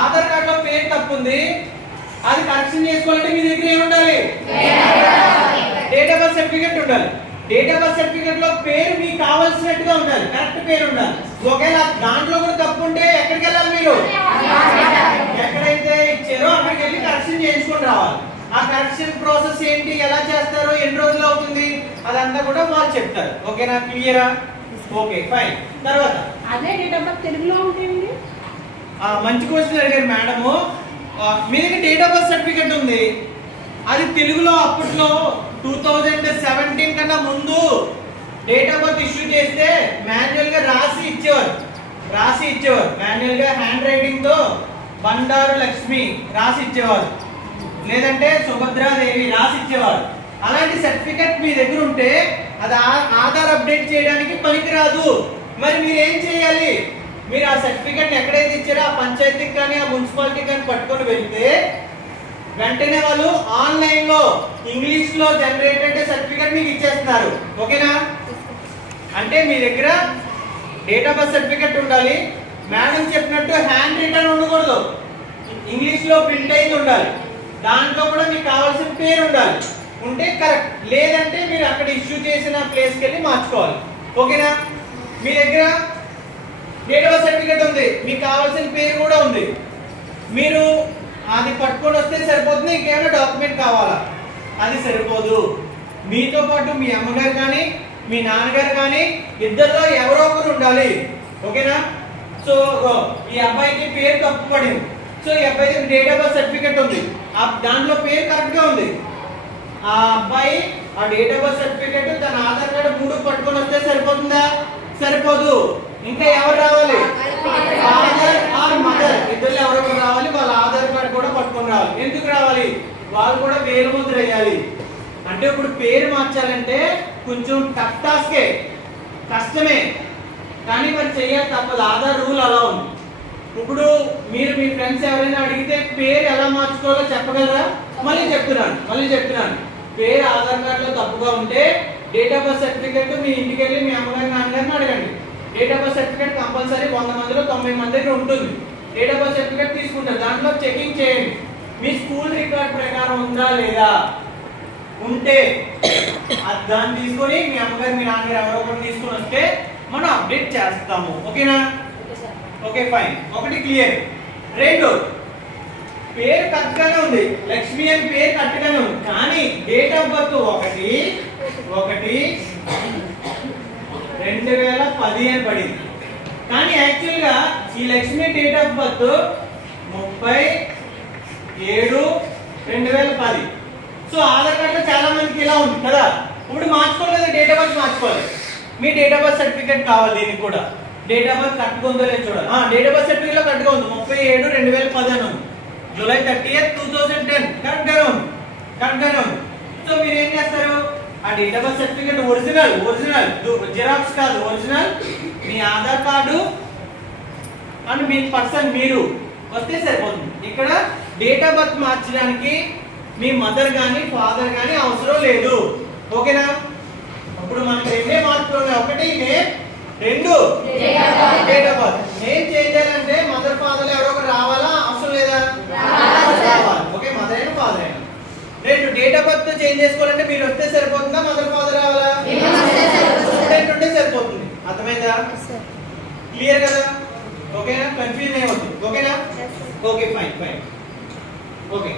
Aadhaar card లో పేరు తప్పు ఉంది, అది కరెక్షన్ చేసుకోవాలంటే మీ దగ్గర ఏమి ఉండాలి? డేట్ ఆఫ్ బర్త్ సర్టిఫికెట్ ఉండాలి. డేట్ ఆఫ్ బర్త్ సర్టిఫికెట్ లో పేరు మీకు కావాల్సినట్టుగా ఉండాలి, కరెక్ట్ పేరు ఉండాలి. ఒకవేళ దాంట్లో కూడా తప్పు ఉంటే ఎక్కడికి వెళ్ళాలి? మీరు ఎక్కడైతే ఇచ్చారో అక్కడికి వెళ్ళి కరెక్షన్ చేయించుకొని రావాలి. ఆ కరెక్షన్ ప్రాసెస్ ఏంటి, ఎలా చేస్తారో, ఎన్ని రోజులు అవుతుంది, అదంతా కూడా వాళ్ళు చెప్తారు. ఓకేనా? క్లియరా? Okay fine. తర్వాత అదే డేట్ ఆఫ్ బర్త్ తెలుగులో ఉంటుంది. మంచి క్వశ్చన్ అడిగారు మేడము. మీ దగ్గర డేట్ ఆఫ్ బర్త్ సర్టిఫికెట్ ఉంది, అది తెలుగులో అప్పట్లో 2017 కన్నా ముందు డేట్ ఆఫ్ బర్త్ ఇష్యూ చేస్తే మాన్యువల్ గా రాసి ఇచ్చేవారు. మాన్యువల్ గా హ్యాండ్ రైటింగ్ తో బండారు లక్ష్మి రాసి ఇచ్చేవారు, లేదంటే సుభద్రాదేవి రాసి ఇచ్చేవారు. అలాంటి సర్టిఫికెట్ మీ దగ్గర ఉంటే అది ఆధార్ అప్డేట్ చేయడానికి పనికిరాదు. మరి మీరు ఏం చేయాలి? మీరు ఆ సర్టిఫికెట్ ఎక్కడైతే ఇచ్చారో ఆ పంచాయతీకి కానీ ఆ మున్సిపాలిటీకి కానీ పట్టుకొని వెళ్తే వెంటనే వాళ్ళు ఆన్లైన్ లో ఇంగ్లీష్ లో జనరేటెడ్ సర్టిఫికెట్ మీకు ఇచ్చేస్తున్నారు. ఓకేనా? అంటే మీ దగ్గర డేట్ ఆఫ్ బర్త్ సర్టిఫికెట్ ఉండాలి, మేడం చెప్పినట్టు హ్యాండ్ రిటర్న్ ఉండకూడదు, ఇంగ్లీష్ లో ప్రింట్ అయింది ఉండాలి, దాంట్లో కూడా మీకు కావాల్సిన పేరు ఉండాలి. ఉంటే కరెక్ట్, లేదంటే మీరు అక్కడ ఇష్యూ చేసిన ప్లేస్కి వెళ్ళి మార్చుకోవాలి. ఓకేనా? మీ దగ్గర డేట్ ఆఫ్ బర్త్ సర్టిఫికెట్ ఉంది, మీకు కావాల్సిన పేరు కూడా ఉంది, మీరు అది పట్టుకొని వస్తే సరిపోతుంది. ఇంకేమైనా డాక్యుమెంట్ కావాలా? అది సరిపోదు. మీతో పాటు మీ అమ్మగారు కానీ మీ నాన్నగారు కానీ ఇద్దరిలో ఎవరో ఒకరు ఉండాలి. ఓకేనా? సో ఈ అబ్బాయికి పేరు తప్పు పడింది, సో ఈ అబ్బాయికి డేట్ ఆఫ్ బర్త్ సర్టిఫికెట్ ఉంది, దాంట్లో పేరు కరెక్ట్ గా ఉంది. ఆ అబ్బాయి ఆ డేట్ ఆఫ్ బర్త్ సర్టిఫికెట్ తన ఆధార్ కార్డు 3 పట్టుకొని వస్తే సరిపోతుందా? సరిపోదు. ఇంకా ఎవరు రావాలి? ఫాదర్ ఆర్ మదర్ ఇద్దరు ఎవరొకరు రావాలి, వాళ్ళ ఆధార్ కార్డు కూడా పట్టుకొని రావాలి. ఎందుకు రావాలి? వాళ్ళు కూడా వేలుముద్ర వేయాలి. అంటే ఇప్పుడు పేరు మార్చాలంటే కొంచెం టఫ్ టాస్కే, కష్టమే, కానీ మరి చేయాలి తప్పదు. ఆధార్ రూల్ అలా ఉంది. ఇప్పుడు మీరు మీ ఫ్రెండ్స్ ఎవరైనా అడిగితే పేరు ఎలా మార్చుకోవాలో చెప్పగలరా? మళ్ళీ చెప్తున్నాను. పేరు ఆధార్ కార్డులో తప్పుగా ఉంటే డేట్ ఆఫ్ బర్త్ సర్టిఫికెట్ మీ ఇంటికి వెళ్ళి మీ అమ్మగారి నాన్నగారిని అడగండి. Date of birth certificate compulsory 100 మందిలో 90 మంది దగ్గర ఉంటుంది. డేట్ ఆఫ్ బర్త్ సర్టిఫికెట్ తీసుకుంటారు, దాంట్లో చెకింగ్ చేయండి మీ స్కూల్ రికార్డ్ ప్రకారం ఉందా లేదా. ఉంటే దాన్ని తీసుకొని మీ అమ్మగారు మీ నాన్నగారు ఎవరో ఒకటి తీసుకొని వస్తే మనం అప్డేట్ చేస్తాము. ఓకేనా? Okay fine. ఒకటి క్లియర్. 2, పేరు కరెక్ట్ గానే ఉంది, లక్ష్మి అని పేరు కరెక్ట్ గానే ఉంది, కానీ డేట్ ఆఫ్ బర్త్ 1/1/2010 అని పడింది. కానీ యాక్చువల్ గా ఈ Lakshmi date of birth 30/7/2010. So Aadhaar card లో చాలా మందికి ఇలా ఉంది కదా. ఇప్పుడు మార్చుకోవాలి కదా, డేట్ ఆఫ్ బర్త్ మార్చుకోవాలి. మీ డేట్ ఆఫ్ బర్త్ సర్టిఫికేట్ కావాలి, దీనికి కూడా డేట్ ఆఫ్ బర్త్ కరెక్ట్ ఉందో లేదో చూడాలి. డేట్ ఆఫ్ బర్త్ సర్టిఫికేట్ లో కరెక్ట్ గా ఉంది, 37/2010 అని ఉంది. July 30th 2010 కరెక్ట్ గానే ఉంది. సో మీరు ఏం చేస్తారు? ఆ date of birth certificate original xerox కాదు, ఒరిజినల్ మీ ఆధార్ కార్డు అండ్ మీ పర్సన్ మీరు వస్తే సరిపోతుంది. ఇక్కడ డేట్ ఆఫ్ బర్త్ మార్చడానికి మీ మదర్ గానీ ఫాదర్ గానీ అవసరం లేదు. ఓకేనా? ఇప్పుడు మనకి 2 మార్కులు ఉన్నాయి, ఒకటి name, 2 date of birth. Name change చేయాలంటే మదర్ ఫాదర్ ఎవరో ఒకరు రావాలా, అవసరం లేదా? రావాలి. ఓకే, మదర్ అయినా ఫాదర్ అయినా. 2 డేట్ ఆఫ్ బర్త్ చేంజ్ చేసుకోవాలంటే మీరు వస్తే సరిపోతుందా, మదర్ ఫాదర్ రావాలా? స్టూడెంట్ ఉంటే సరిపోతుంది. అర్థమైందా? క్లియర్ కదా? ఓకేనా? కన్ఫ్యూజన్ ఏమవుతుంది? ఓకేనా? Okay fine. ఓకే